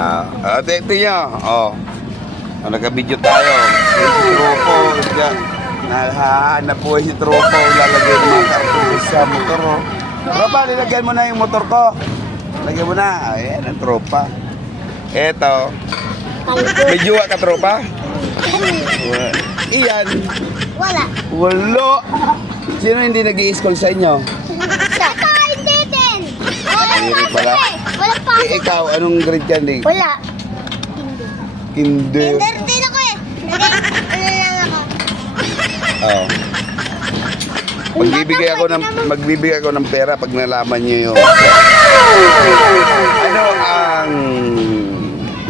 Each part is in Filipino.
Ito nyo. Nagka-video tayo. Si Tropo. Nahahanap po si Tropo. Lalagay ng mga karton sa motor. Tropa, nilagyan mo na yung motor ko. Lagyan mo na. Ayan, ang Tropa. Eto. May jowa ka, Tropa? Iyan. Wala. Walo. Sino hindi nag-i-school sa inyo? Ito, hindi din. Walang Hindi pasok pala. eh. Walang pasok. Ikaw, anong grade ka, Nick? Wala. Kinder. Kinder din ako eh. Ano lang ako. Oo. Magbibigay ako ng pera pag nalaman niyo yun. Ano ang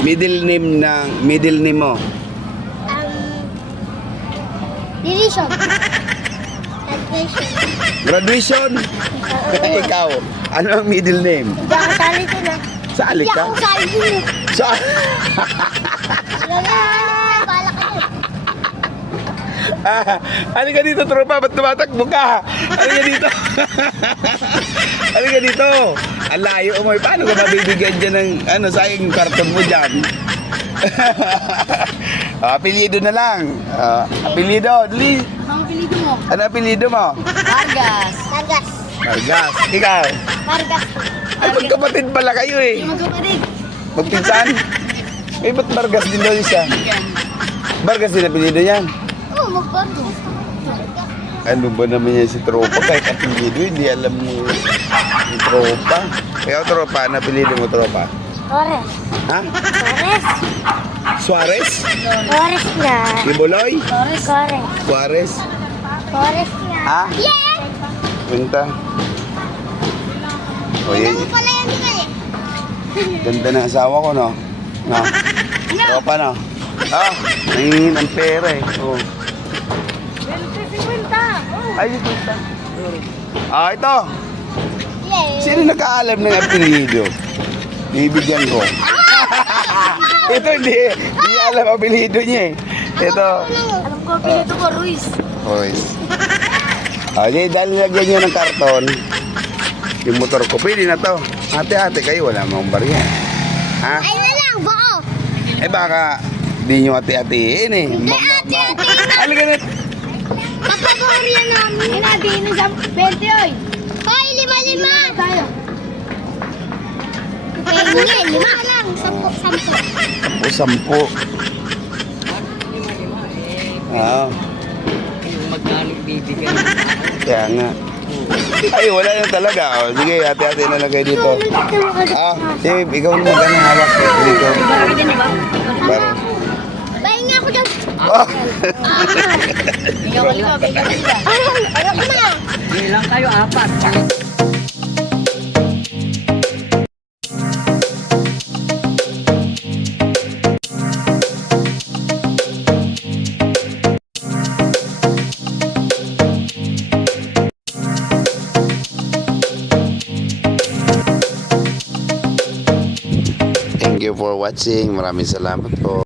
middle name mo? Division. Graduation? Ikaw, ano ang middle name? Hindi ako sali ko na. Sali Hindi ka? ako sali ko na. Bala ka na. Halika dito, Tropa. Ba't tumatakbo ka? Halika dito. Halika dito. Ang layo mo. Paano ka mabibigyan dyan ng sayang yung karton mo dyan? Apelido na lang. Apelido. Dali. Ang apelido mo? Ano apelido mo? Vargas. Vargas. Vargas. Ikaw? Vargas. Ay, magkapatid pala kayo eh. Magkapatid. Magpinsan? Eh, ba't Vargas din daw siya? Vargas din apelido yan. Oo, mag-Vargas. Ano ba naman yan si Tropa? Kahit apelido, hindi alam mo si Tropa. Ikaw, Tropa, ano apelido mo, Tropa? Torres. Ha? Torres. Suarez? Torres na. Iboloy? Torres. Torres. Suarez? Torres na. Ha? Yeah! Punta. O, Ano mo pala yan eh? ganda ng asawa ko, no? No? Tropa, no? Nangingin ang pera eh. Oh. 50. Ay, ito. Ito. Yeah. Sino nakaalam ng apelido? Bibigyan ko. Ito hindi alam ang apelido niya eh. Ito. Alam ko apelido ko, Ruiz. Ruiz. Okay, dahil nilagyan niyo ng karton, yung motor ko, pwede na to. Ate-ate kayo, wala mong barya. Ha? Ay na lang, bako. Eh baka di nyo ate-atiin eh. Hindi ate-ate na. Halika na. Papaborya namin. Hinadiin na sa 20 oy. Hoy, 5-5. Tayo. Hindi, 5 lang. 10. 10. Oo. Magkano bibigyan? Kaya nga. Ay, wala na talaga. O, sige, ate-ate na lang kayo dito. Sige, ikaw na mag-ano hawak dito. Barangay din ba? Bar- Bahin nga ako dyan. Oh. Bigyan ko liwa, bigyan ko liwa. Ayoko na. Bilang kayo, 4. Thank you for watching. Maraming salamat po.